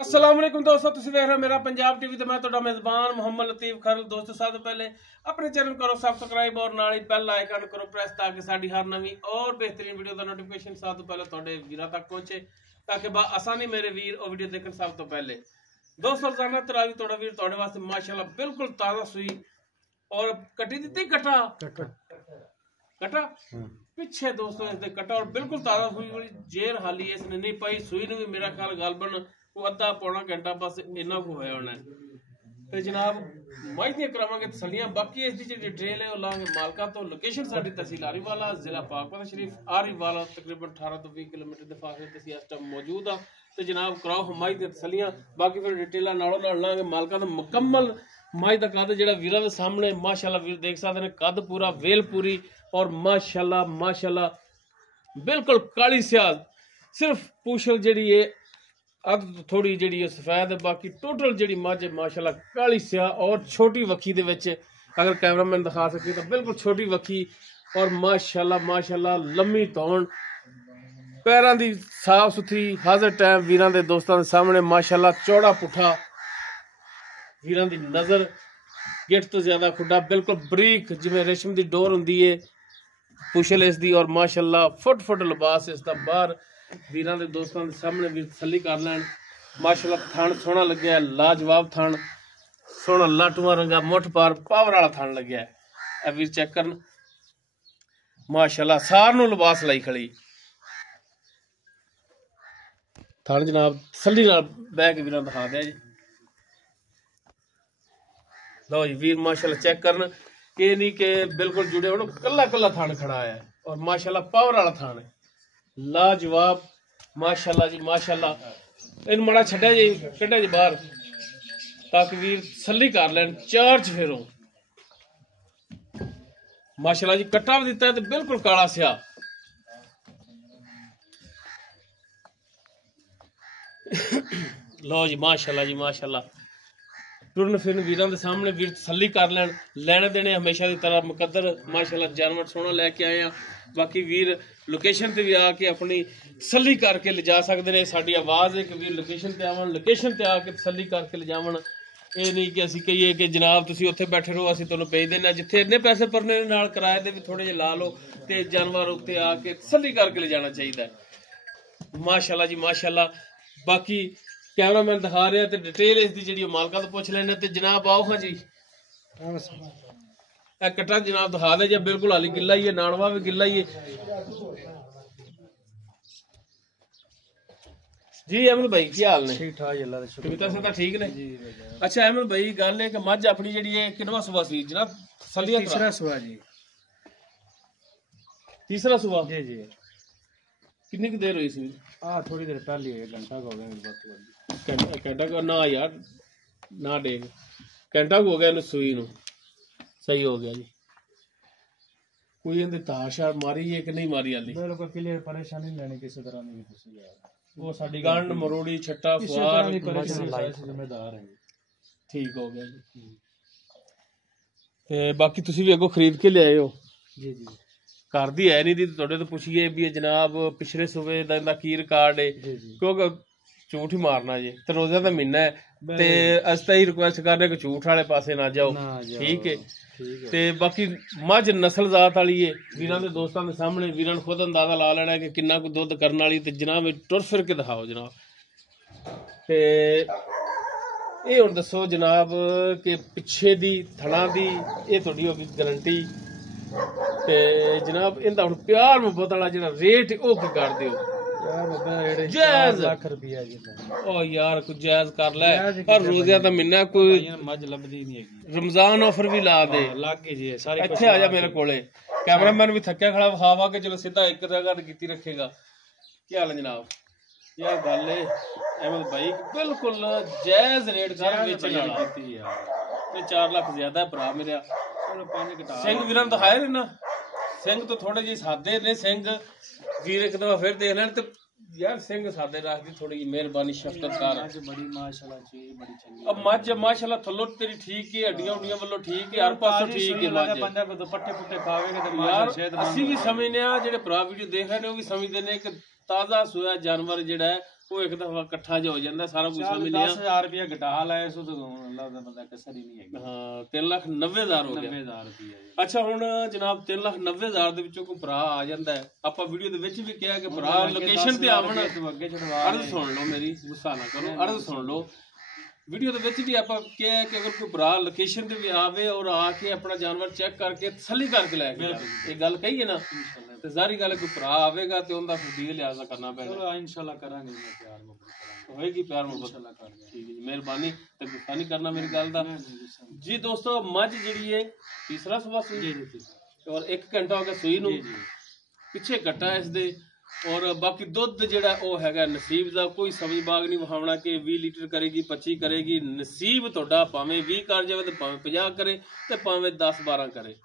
अस्सलाम वालेकुम दोस्तों, तुसीं देख रहे हो मेरा पंजाब टीवी ते मैं तुहाडा मेज़बान मोहम्मद लतीफ खरल। दोस्तों सब तो पहले अपने चैनल करो सब्सक्राइब और नाल ही बेल आइकन करो प्रेस ताकि साडी हर नवी और बेहतरीन वीडियो का नोटिफिकेशन सब तो पहले तुहाडे वीरां तक पहुंचे ताकि आसानी मेरे वीर और वीडियो देखण सब तो पहले। दोस्तों रोजाना तरावी तुहाडा वीर तुहाडे वास्ते माशाल्लाह बिल्कुल ताज़ा सूई और कटी दित्ती कटा पिछे दोस्तों इसके कटा और बिल्कुल ताज़ा सूई वाली जेर हाली इसने नहीं पाई। सूई ने भी मेरा ख्याल गालबन वो अद्धा पौना घंटा बस इन्ना को होया होना है। जनाब मज दियां करावांगे तसलियां। बाकी इसकी जी डिटेल है लांगे मालका तो। लोकेशन साडी तहसील आरीवाला जिला पाकपत शरीफ आरीवाला तकरीबन 18 तो 20 किलोमीटर के फासले ते इस टाइम मौजूद आ। तो जनाब कराओ मज दियां तसलियां। बाकी फिर डिटेल नालों नाल लांगे मालका दा मुकम्मल मज दा कद जेड़ा वीरां दे सामने माशाल्लाह वीर देख सकदे ने कद पूरा वेल पूरी और माशाल्लाह माशाल्लाह बिल्कुल काली स्याह। सिर्फ पूछल जेड़ी है अग थोड़ी जी सफेद है, बाकी टोटल जी मझ माशाल्लाह काली स्याह और छोटी वक्खी दे विच अगर कैमरामैन दिखा सके तो बिल्कुल छोटी वक्खी और माशाल्लाह माशाल्लाह लम्मी तौण पैरों की साफ सुथरी हाजिर टाइम वीरां दे दोस्तां दे सामने माशाल्लाह चौड़ा पुठा वीरां दी नज़र गिट तो ज्यादा खुडा बिल्कुल बरीक जिवें रेशम की डोर हुंदी है पुछल इसदी और माशाल्लाह फुट फुट लिबास इसदा बाहर वीरां दे दोस्तां दे सामने भी तसल्ली कर लैन। माशाल्लाह थान सोहना लग्या है, लाजवाब थान सोहना लाटुआ रंगा मुठ पार पावर वाला थान लग्या है। वीर चेक करन माशाल्लाह सार नूं लिबास लाई खड़ी थान जनाब तसल्ली नाल बैठ के वीरां दिखा दिया जी। लो जी वीर माशाल्लाह चेक करन ये नहीं कि बिल्कुल जुड़े हो कला कला थान खड़ा है और माशाल्लाह पावर वाला थान है लाजवाब माशाल्लाह जी माशाल्लाह। इन माड़ा छड्या जी कड्ढा जी बाहर ताकि वीर तसल्ली कर लैन चार चफेरों। माशाल्लाह जी कट्टा भी दिता है तो बिल्कुल काला स्याह। लो जी माशाल्लाह जी माशाल्लाह टुरन फिरन वीरां दे सामने वीर तसल्ली कर लैन। लैने देने हमेशा की तरह मुकद्दर माशाल्लाह जानवर सोहना लैके आए हैं। बाकी वीर लोकेशन ते भी आके अपनी तसल्ली करके ले जा सकते हैं। साडी आवाज़ है कि वीर लोकेशन ते आवन लोकेशन ते आके तसल्ली करके ले जावन। ये नहीं कि असीं कहिए कि जनाब तुसीं उत्थे बैठे रहो असीं तुहानूं भेज देना जिथे इन्ने पैसे भरने नाल किराए दे भी थोड़े जे ला लो ते जानवर उत्ते आके तसल्ली करके ले जाना चाहिए माशाल्लाह जी माशाल्लाह। बाकी कैमरामैन दिखा रहे हैं तो डिटेल इसकी जी मालका तो पूछ लेने। तो जनाब आओ हाँ जी कट्टा जनाब दिखा दे जी बिल्कुल हाली गिला ही है नाड़वा भी गिला ही है जी। अहमद भाई की हाल ने? ठीक ठाक ठीक ने। अच्छा अहमद भाई गल है कि मझ अपनी जी किनवा सुबह सी जनाब? तीसरा सुबह जी। तीसरा सुबह जी जी। कितनी देर हुई सी? थोड़ी देर पहले घंटा हो गया घंटा को ना यार ना डेग घंटा हो गया सूई नूं सही हो गया जी। कोई इनकी तार शार मारी है कि नहीं मारी हाली? बिल्कुल क्लियर परेशानी लेनी किसी तरह नहीं तुसी यार वो साडी गंड मरोड़ी छट्टा फुआर जिम्मेदार है। ठीक हो गया जी। ते बाकी तुसी भी अगो खरीद के ले आए हो? जी जी घर दी है नहीं दी तो तो पुछिए भी जनाब पिछले सूबे दा की रिकॉर्ड है क्योंकि झूठ ही मारना जी तो रोजा का महीना है ते अस तां रिक्वेस्ट कर रहे कि झूठ वाले पासे ना जाओ ठीक है। ते बाकी मझ नस्ल जात वाली है वीरां दे दोस्तां दे सामने वीरां नूं खुद अंदाजा ला लेना है कि किन्ना को दुध करने वाली ते जनाब टुर फिर के दिखाओ जनाब। ते ये हुण दसो जनाब कि पिछे दी थणा दी ये थोड़ी होगी गारंटी ते जनाब इनका हुण प्यार मुहब्बत वाला जिहड़ा रेट ओ की कर दिओ जायज लाख रुपया जी ओ यार कुछ जायज कर ले पर रोज़ा दा महीना कोई मज लभदी नहीं हैगी रमजान ऑफर भी ला दे लग गई जी सारी इत्थे आ जा मेरे कोले कैमरामैन भी थक्या खड़ा वखा के चलो सीधा एक जगह कीती रखेगा। क्या हाल है जनाब? यार गल है अहमद भाई बिल्कुल जायज रेट कर बेचने वाला ते 4 लाख ज्यादा है भरा मेरा। सिंह वीरां दिखाए ने ना सिंह तो थोड़े जी सादे ने सिंह वीर एक दफा फिर देख लैन ते यार सिंह सादे रख दी थोड़ी मेहरबानी शफकत कर बड़ी माशाल्लाह चीज बड़ी चंगी। अब मज माशाल्लाह थल्लो तेरी ठीक है हड्डियां उड्डियां वालों ठीक है हर पासों ठीक है मज बंदा को दुपट्टे पुट्टे खावेगा तो यार असि भी समझने आ जेडे भरा वीडियो देख रहे ने वो भी समझदे ने कि ताजा सोया जानवर जेड़ा है ਉਹ ਇੱਕ ਦਫਾ ਇਕੱਠਾ ਜਿਹਾ ਹੋ ਜਾਂਦਾ ਸਾਰਾ ਕੁਝ ਚੱਲ ਮਿਲਿਆ 10,000 ਰੁਪਇਆ ਘਟਾ ਲਾਇਆ ਸੋ ਤਾਂ ਅੱਲਾਹ ਦਾ ਬੰਦਾ ਕਸਰ ਹੀ ਨਹੀਂ ਹੈਗਾ। ਹਾਂ 3,90,000 ਹੋ ਗਿਆ। 90,000 ਰੁਪਇਆ ਅੱਛਾ ਹੁਣ ਜਨਾਬ 3,90,000 ਦੇ ਵਿੱਚੋਂ ਕੋਈ ਭਰਾ ਆ ਜਾਂਦਾ ਹੈ, ਆਪਾਂ ਵੀਡੀਓ ਦੇ ਵਿੱਚ ਵੀ ਕਿਹਾ ਕਿ ਭਰਾ ਲੋਕੇਸ਼ਨ ਤੇ ਆਵਣ। ਅੱਗੇ ਛਡਵਾ ਅਰਜ਼ ਸੁਣ ਲਓ ਮੇਰੀ, ਗੁੱਸਾ ਨਾ ਕਰੋ, ਅਰਜ਼ ਸੁਣ ਲਓ। ਵੀਡੀਓ ਦੇ ਵਿੱਚ ਵੀ ਆਪਾਂ ਕਿਹਾ ਕਿ ਅਗਰ ਕੋਈ ਭਰਾ ਲੋਕੇਸ਼ਨ ਤੇ ਵੀ ਆਵੇ ਔਰ ਆ ਕੇ ਆਪਣਾ ਜਾਨਵਰ ਚੈੱਕ ਕਰਕੇ ਤਸੱਲੀ ਕਰਕੇ ਲੈ ਕੇ ਜਾਵੇ, ਇਹ ਗੱਲ ਕਹੀਏ ਨਾ ਤੇ ਜ਼ਾਰੀ ਗੱਲ ਹੈ ਕੋਈ ਭਰਾ ਆਵੇਗਾ ਤੇ ਉਹਦਾ ਫਿਰ ਡੀਲ ਲਿਆਜ਼ਾ ਕਰਨਾ ਪੈਣਾ। ਚਲੋ ਇਨਸ਼ਾਅੱਲਾ ਕਰਾਂਗੇ ਜੀ, ਪਿਆਰ ਮੁਹੱਬਤ ਕਰਾਂਗੇ, ਹੋਏਗੀ ਪਿਆਰ ਮੁਹੱਬਤ ਇਨਸ਼ਾਅੱਲਾ ਕਰਾਂਗੇ। ਠੀਕ ਹੈ ਜੀ, ਮਿਹਰਬਾਨੀ ਤੇ ਗੁੱਸਾ ਨਹੀਂ ਕਰਨਾ ਮੇਰੀ ਗੱਲ ਦਾ ਜੀ। ਦੋਸਤੋ ਮੱਝ ਜਿਹੜੀ ਹੈ ਤੀਸਰਾ ਸੂਆ ਸੂਈ ਜੀ ਜੀ ਔਰ 1 ਘੰਟਾ ਹੋ ਗਿਆ ਸੂਈ ਨੂੰ, ਪਿੱਛੇ ਕੱਟਾ ਇਸ ਦੇ ਔਰ ਬਾਕੀ ਦੁੱਧ ਜਿਹੜਾ ਉਹ ਹੈਗਾ ਨਸੀਬ ਦਾ। ਕੋਈ ਸਬਜ਼ ਬਾਗ ਨਹੀਂ ਵਹਾਉਣਾ ਕਿ 20 ਲੀਟਰ ਕਰੇਗੀ 25 ਕਰੇਗੀ, ਨਸੀਬ ਤੁਹਾਡਾ ਭਾਵੇਂ 20 ਕਰ ਜਾਵੇ ਤੇ ਭਾਵੇਂ 50 ਕਰੇ ਤੇ ਭਾਵੇਂ 10-12 ਕਰੇ।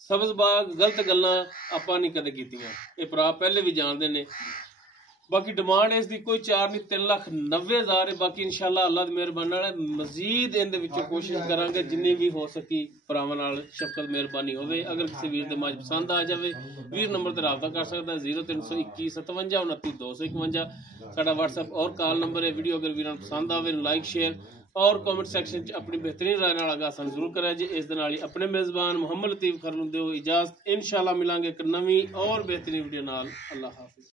ਸਬਜ਼ ਬਾਗ ਗਲਤ ਗੱਲਾਂ ਆਪਾਂ ਨਹੀਂ ਕਦੇ ਕੀਤੀਆਂ, ਇਹ ਭਰਾ ਪਹਿਲੇ ਵੀ ਜਾਣਦੇ ਨੇ। ਬਾਕੀ ਡਿਮਾਂਡ ਇਸ ਦੀ ਕੋਈ 4 ਨਹੀਂ 3,90,000 ਹੈ। ਬਾਕੀ ਇਨਸ਼ਾਅੱਲਾ ਅੱਲਾਹ ਦੀ ਮਿਹਰਬਾਨੀ ਨਾਲ ਮਜ਼ੀਦ ਇਹਦੇ ਵਿੱਚੋਂ ਕੋਸ਼ਿਸ਼ ਕਰਾਂਗੇ ਜਿੰਨੀ ਵੀ ਹੋ ਸਕੀ ਭਰਾਵਾਂ ਨਾਲ ਸ਼ਫਕਤ ਮਿਹਰਬਾਨੀ ਹੋਵੇ। ਅਗਰ ਕਿਸੇ ਵੀਰ ਦੇ ਮੱਝ ਪਸੰਦ ਆ ਜਾਵੇ ਵੀਰ ਨੰਬਰ ਤੇ ਰਾਬਤਾ ਕਰ ਸਕਦਾ 0321 57 29 251 ਸਾਡਾ WhatsApp ਔਰ ਕਾਲ ਨੰਬਰ ਹੈ। ਵੀਡੀਓ ਅਗਰ ਵੀਰਾਂ ਨੂੰ ਪਸੰਦ ਆਵੇ ਲਾਈਕ ਸ਼ੇਅਰ ਔਰ ਕमेंट ਸੈਕਸ਼ਨ 'ਚ ਆਪਣੀ ਬਿਹਤਰੀਨ ਰਾਏ ਨਾਲ ਆਗਾਹ ਸਾਨੂੰ ਜ਼ਰੂਰ ਕਰਿਆ ਜੀ। ਇਸ ਦੇ ਨਾਲ ਹੀ ਆਪਣੇ ਮੇਜ਼ਬਾਨ ਮੁਹੰਮਦ ਲਤੀਫ ਖਰ ਨੂੰ ਦਿਓ ਇਜਾਜ਼ਤ। ਇਨਸ਼ਾਅੱਲਾ ਮਿਲਾਂਗੇ ਇੱਕ ਨਵੀਂ ਔਰ ਬਿਹਤਰੀਨ ਵੀਡੀਓ ਨਾਲ। ਅੱਲਾਹ ਹਾਫਿਜ਼।